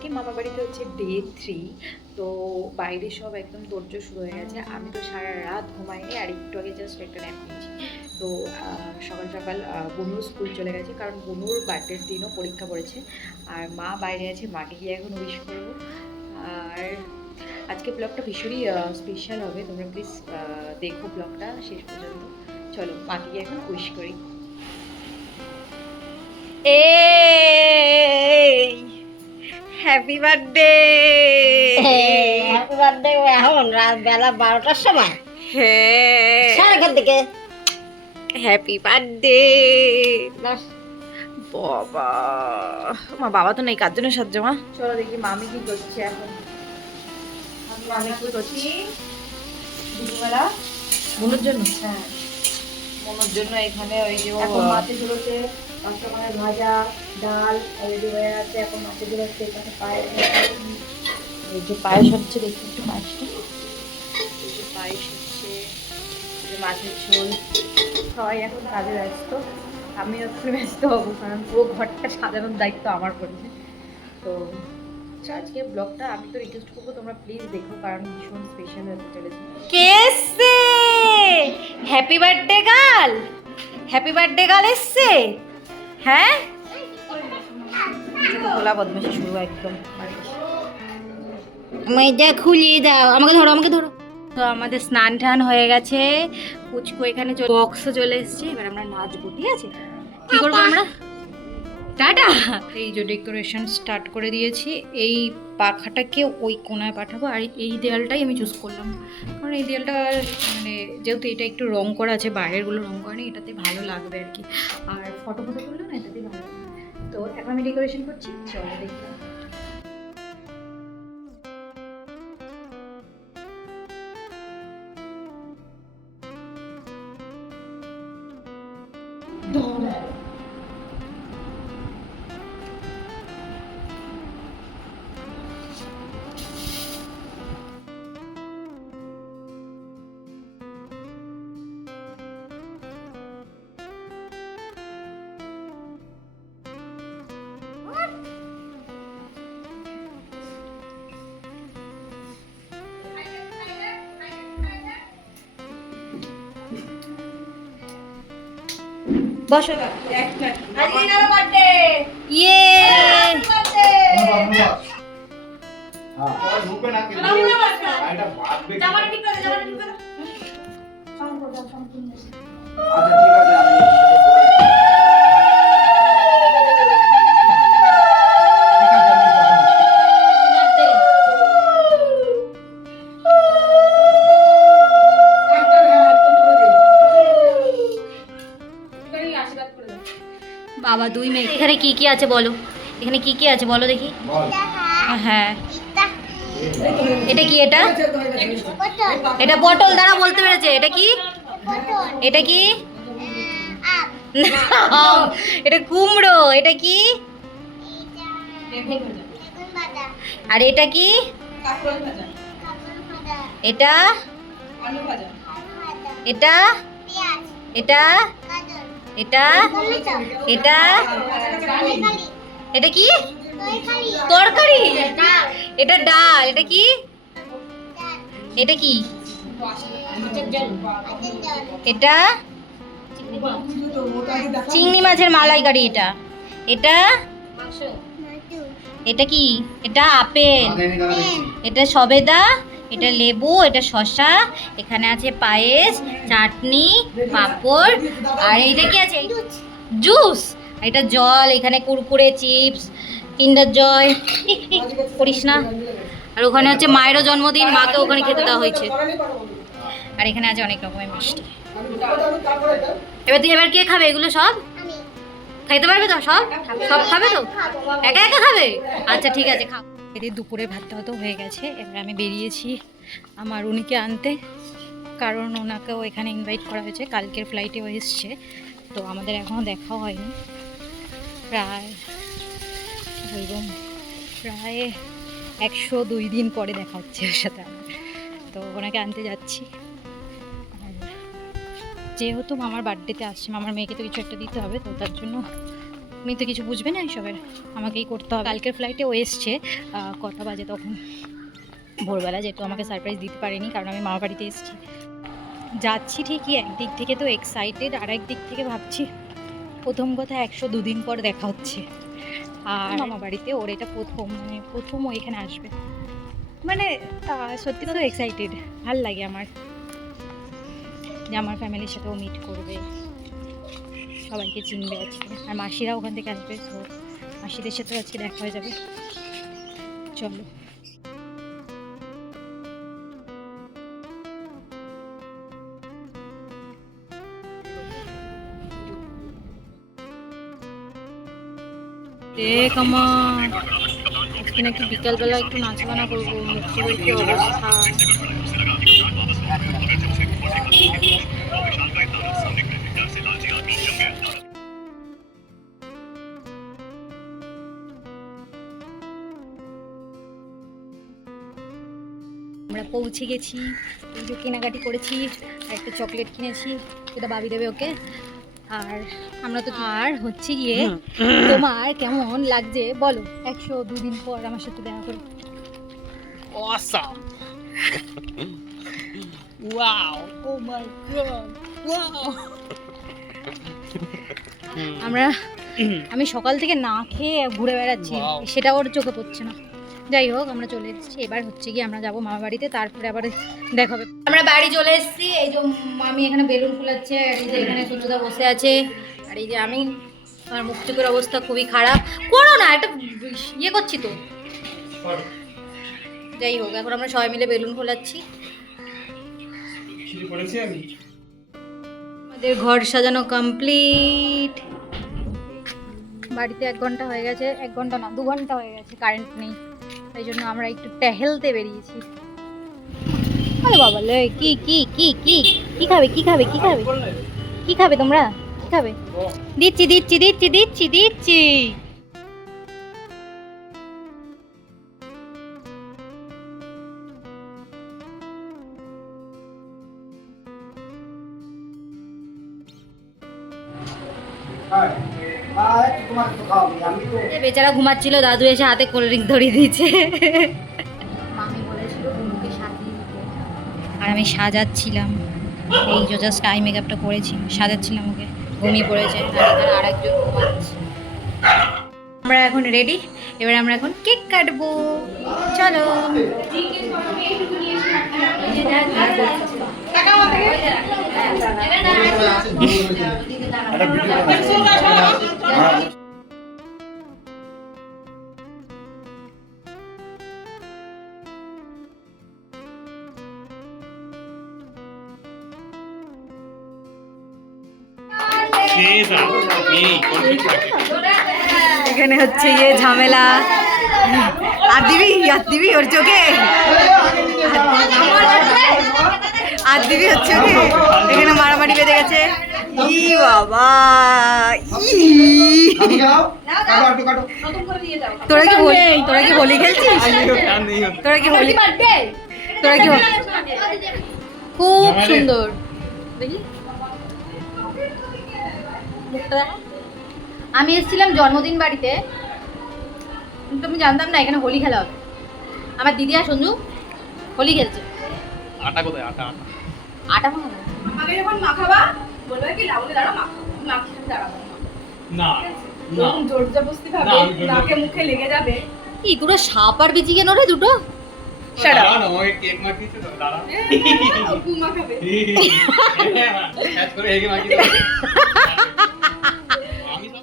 আজকে মামা বাড়িতে হচ্ছে ডে 3। তো বাইরে সব একদম তোড়জোড় শুরু হয়ে গেছে। আমি তো সারা রাত ঘুমাইনি, আর একটু আগে জাস্ট একটা ন্যাপ নিয়েছি। তো সকাল সকাল বনুর স্কুল চলে গেছে, কারণ বনুর বার্থডের দিনও পরীক্ষা পড়েছে। আর মা বাইরে আছে, মাকে গিয়ে এখন উইশ করবো। আর আজকে ব্লগটা ভীষণই স্পেশাল হবে, তোমরা প্লিজ দেখো ব্লগটা শেষ পর্যন্ত। চলো মাকে গিয়ে এখন উইশ করি। Happy birthday. Happy birthday. এখন রাত বেলা 12টার সময়, হ্যাঁ, সাড়ে এখান থেকে হ্যাপি বার্থডে। বাবা, মা বাবা তো নেই, কার জন্য সাহায্য মা? চলো দেখি মামি কি করছে এখন। মামি কি করছি দুপুরবেলা মনুর জন্য? হ্যাঁ, মনুর জন্য এখানে ওই যে এখন মাছে ঝুলোতে কাঁচামালের ভাজা, ডাল রেডি হয়ে আছে। এখন মাছে ঝুলোতে এখানে পায়েস, এই যে পায়েস হচ্ছে, দেখি একটু পায়েসটা। এই যে পায়েস হচ্ছে, এই যে মাছের ঝোল। সবাই এখন কাজে ব্যস্ত, আমি একটু ব্যস্ত হবো, কারণ পুরো ঘরটা সাজানোর দায়িত্ব আমার পড়েছে। তো আজকে ব্লগটা আমি তো রিকোয়েস্ট করবো তোমরা প্লিজ দেখো, কারণ ভীষণ স্পেশাল হতে চলেছে। কেসে happy birthday girl, happy birthday girl এসছে। হ্যাঁ, ভোলা বদমাশি শুরু একদম। মেজা খুলিয়ে দাও, আমাকে ধরো, আমাকে ধরো। তো আমাদের স্নান টান হয়ে গেছে, পুচকু এখানে বক্সও চলে এসছে। এবার আমরা নাচবো, ঠিক আছে? কি করবো আমরা? টাটা। এই যে ডেকোরেশন স্টার্ট করে দিয়েছি। এই পাখাটাকে ওই কোনায় পাঠাবো, আর এই দেয়ালটাই আমি চুজ করলাম, কারণ এই দেয়ালটা মানে যেহেতু এটা একটু রং করা আছে, বাইরেরগুলো রং করেনি, এটাতে ভালো লাগবে আর কি। আর ফটো ফটো করলে না এটাতেই ভালো লাগবে। তো এখন আমি ডেকোরেশন করছি, চলো দেখি। বসো। ইয়ে বাবা, 2 মিনিট। এখানে কি কি আছে বলো, এখানে কি কি আছে বলো দেখি। হ্যাঁ, এটা কি? এটা এটা পটল দ্বারা বলতে পেরেছে। এটা কি? এটা কি? এটা কুমড়ো। এটা কি? আর এটা কি? এটা এটা এটা এটা এটা এটা কি? তরকারি। এটা ডাল। এটা কি? এটা কি? এটা চিংড়ি মাছের মালাইকারি। এটা এটা এটা কি? এটা আপেল। এটা সবেদা। এটা লেবু। এটা শসা। এখানে আছে পায়েস, চাটনি, পাঁপড়। আর এইটা কি আছে? জুস। এটা জল। এখানে কুরকুরে, চিপস, কিন্ডার জয়। করিস না। আর ওখানে হচ্ছে মায়েরও জন্মদিন, মাকে ওখানে খেতে দেওয়া হয়েছে। আর এখানে আছে অনেক রকমের মিষ্টি। এবার কে খাবে এগুলো সব? খাইতে পারবে তো? সব সব খাবে তো? একা একা খাবে? আচ্ছা ঠিক আছে, খাও। এদের দুপুরে ভাত টাতও হয়ে গেছে। এবার আমি বেরিয়েছি আমার উনিকে আনতে, কারণ ওনাকেও এখানে ইনভাইট করা হয়েছে। কালকের ফ্লাইটেও এসছে, তো আমাদের এখনও দেখাও হয়নি। প্রায় প্রায় 102 দিন পরে দেখা হচ্ছে ওর সাথে আমার। তো ওনাকে আনতে যাচ্ছি। আর যেহেতু মামার বার্থডেতে আসছে, মামার মেয়েকে তো কিছু একটা দিতে হবে, তো তার জন্য উনি তো কিছু বুঝবে না এসবের, আমাকেই করতে হবে। কালকের ফ্লাইটে ও এসছে, কটা বাজে তখন ভোরবেলা, যেহেতু আমাকে সারপ্রাইজ দিতে পারিনি কারণ আমি মামা বাড়িতে এসেছি। যাচ্ছি ঠিকই, একদিক থেকে তো এক্সাইটেড, আর একদিক থেকে ভাবছি প্রথম কথা 102 দিন পর দেখা হচ্ছে। আর মামা বাড়িতে ওর এটা প্রথম ও এখানে আসবে, মানে সত্যি কথা এক্সাইটেড, ভাল লাগে আমার যে আমার ফ্যামিলির সাথেও মিট করবে, সবাইকে চিনবে আজকে। আর মাসিরা ওখান থেকে আসবে, তো মাসিদের সাথেও আজকে দেখা হয়ে যাবে। চলো। দেখ আমার আজকে নাকি বিকালবেলা একটু নাচাগানা করবো, মুখের কি অবস্থা। আমরা পৌঁছে গেছি, এই যে কেনাকাটি করেছি, আর একটা চকলেট কিনেছি, এটা বাবি দেবে ওকে। আর আমরা তো আর হচ্ছে গিয়ে, তোমার কেমন লাগছে বলো 102 দিন পর আমার সাথে দেখা করে? Awesome! Wow! Oh my god! Wow! আমি সকাল থেকে না খেয়ে ঘুরে বেড়াচ্ছি, সেটা ওর চোখে পড়ছে না। যাই হোক, আমরা চলে এসেছি, এবার হচ্ছে গিয়ে আমরা যাবো মামা বাড়িতে, তারপরে আবার দেখা হবে। আমরা বাড়ি চলে এসেছি, এই যে মামি এখানে বেলুন ফুলাচ্ছে, আর এই যে এখানে সুন্দরদা বসে আছে, আর এই যে আমি, আমার মুখ চোখের অবস্থা খুবই খারাপ। করো না, একটা ইয়ে করছি তো। যাই হোক, এখন আমরা সবাই মিলে বেলুন ফোলাচ্ছি। আমাদের ঘর সাজানো কমপ্লিট। বাড়িতে 1 ঘন্টা হয়ে গেছে, 1 ঘন্টা না 2 ঘন্টা হয়ে গেছে কারেন্ট নেই, তাই জন্য আমরা একটু টহলতে বেরিয়েছি। আরে বাবা লে, কি কি কি কি কি খাবে, কি খাবে, কি খাবে, কি খাবে তোমরা, কি খাবে? দিচ্ছি দিচ্ছি দিচ্ছি দিচ্ছি দিচ্ছি। বেচারা ঘুমাচ্ছিল, দাদু এসে হাতে কোল্ড ড্রিঙ্ক ধরিয়ে দিয়েছে। মামি বলেছিল ঘুমকে সাজিয়ে দিতে, আর আমি সাজাচ্ছিলাম। এই যে জাস্ট আই মেকআপটা করেছি, সাজাচ্ছিলাম ওকে, ঘুমিয়ে পড়েছে। আর একজন ঘুমাচ্ছে। আমরা এখন রেডি, এবার আমরা এখন কেক কাটবো, চলো। এখানে হচ্ছে ইয়ে ঝামেলা, আর দিবি ওর চোখে, আর দিবি হচ্ছে ওকে, এখানে মারামারি বেঁধে গেছে। ই বাবা, তোরা কি হোলি খেলছিস? তোরা কি হোলি? খুব সুন্দর, আমি এসেছিলাম জন্মদিন বাড়িতে, কিন্তু আমি জানতাম না এখানে হোলি খেলা হবে। আমার দিদি আর সঞ্জু হোলি খেলছে। আটা কোথায়? আটা মাখানো। আমাকে যখন মাখাবা বলবে কি লাউলে দাঁড়া মাখিয়ে দাঁড়াবো না, এরকম জোর জবরদস্তি ভাবে নাকে মুখে লেগে যাবে। কি দুটো সাপ আর বিচি কেন রে দুটো? দাঁড়া না, ওই কেক মাখিয়েছে তো, দাঁড়া। অপু মাখাবে। হ্যাঁ, করে হেগে মাখিয়ে দাও। আমি তো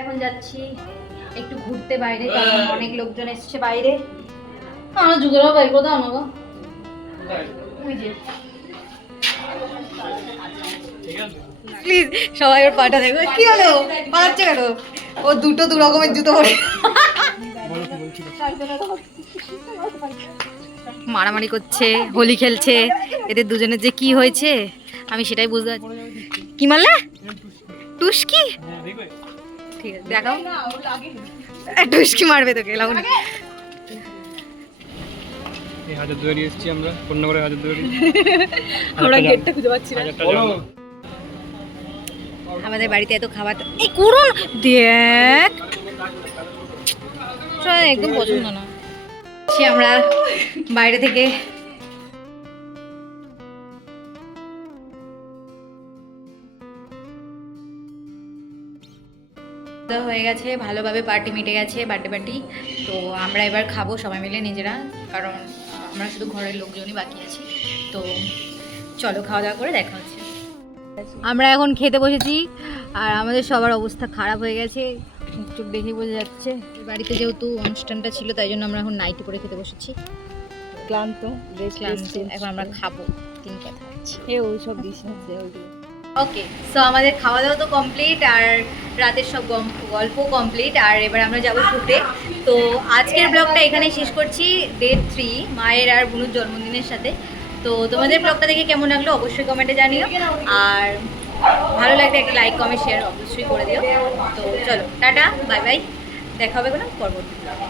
এখন যাচ্ছি একটু ঘুরতে বাইরে, কারণ অনেক লোকজন এসছে বাইরে। আমার যুগেরও বাইর করে দাও না গো। প্লিজ সবাই ওর পাটা দেখো। কি হলো, পালাচ্ছে কেন? ও দুটো দু রকমের জুতো পরে মারামারি করছে, হোলি খেলছে, এদের দুজনের যে কি হয়েছে আমি সেটাই বুঝতে পারছি। কি মারলে? টুসকি? ঠিক আছে দেখাও। টুসকি মারবে তোকে, লাগুন। এই হাজারদুয়ারি এসেছি আমরা, কন্যাগড়ের হাজারদুয়ারি। আমরা গেটটা খুঁজে পাচ্ছি না। আমাদের বাড়িতে এত খাবার এই করুন দেখ, একদম পছন্দ না। আমরা বাইরে থেকে হয়ে গেছে, ভালোভাবে পার্টি মিটে গেছে, বার্থডে পার্টি। তো আমরা এবার খাবো সবাই মিলে নিজেরা, কারণ আমরা শুধু ঘরের লোকজনই বাকি আছি। তো চলো খাওয়া দাওয়া করে দেখা হচ্ছে। আমরা এখন খেতে বসেছি আর আমাদের সবার অবস্থা খারাপ হয়ে গেছে, মুখ চোখ দেখেই বোঝা যাচ্ছে। বাড়িতে যেহেতু অনুষ্ঠানটা ছিল তাই জন্য আমরা এখন নাইটি করে খেতে বসেছি। ক্লান্ত, ক্লান্ত, এখন আমরা খাবো, তিন কথা হচ্ছে। ওই সব ডিশ আছে ওইগুলো। ওকে, সো আমাদের খাওয়া দাওয়া তো কমপ্লিট আর রাতের সব গল্প কমপ্লিট, আর এবার আমরা যাবো শুটে। তো আজকের ব্লগটা এখানেই শেষ করছি, ডে 3 মায়ের আর বুনুর জন্মদিনের সাথে। তো তোমাদের ব্লগটা দেখে কেমন লাগলো অবশ্যই কমেন্টে জানিও, আর ভালো লাগলে একটা লাইক কমেন্ট শেয়ার অবশ্যই করে দিও। তো চলো টাটা, বাই বাই, দেখা হবে কোনো পরবর্তী ব্লগে।